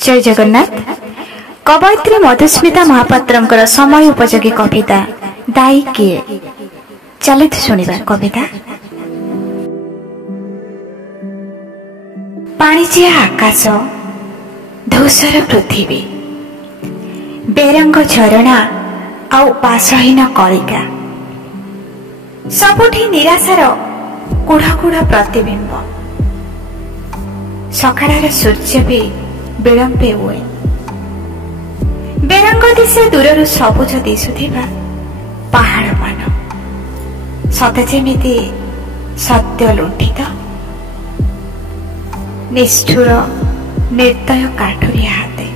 जय जगन्नाथ। कवयित्री मधुस्मिता महापात्रंकर समय उपयोगी कविता दाई किए चलित शुणा कविता। पाणिचिया आकाश धूसर पृथ्वी बेरंग झरणा आउ पाशहीन कलिका सबुठी निराशार कुढ़ कुढ़ प्रतिबिंब सकाळर सूर्य भी विलंबे हुए बेरंग दिशे दूरରୁ ସବୁଜ ଦିଶୁଥିବା ପାହାଡ଼ ମାନ ସତେ ଯେମିତି ସତ୍ୟ ଲୁଣ୍ଠିତ ନିଷ୍ଠୁର ନିର୍ଦ୍ଦୟ କାଠୁରିଆ ହାତେ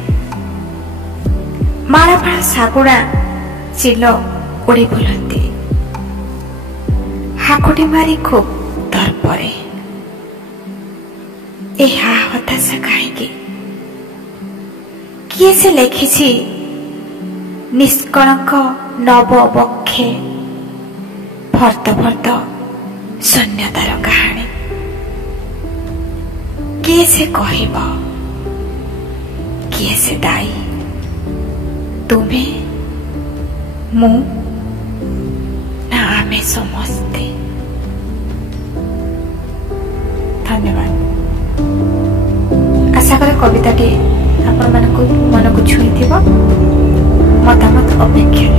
ମାଳମାଳ ଶାଗୁଣା ଚିଲ ଉଡ଼ି ବୁଲନ୍ତି ହାକୁଟି ମାରି ଖୁବ୍ ଦର୍ପରେ ଏହା ହତାଶା କାହିଁକି? किए से लिखिछि निष्कलंक नव बक्षे भर्त भर्त शून्यतार कहानी किए से कहब किए से दाई तुम्हें मु ना आमे समस्ते। धन्यवाद। आशा करे कविताटी मन को छुई मतामत अपेक्षा।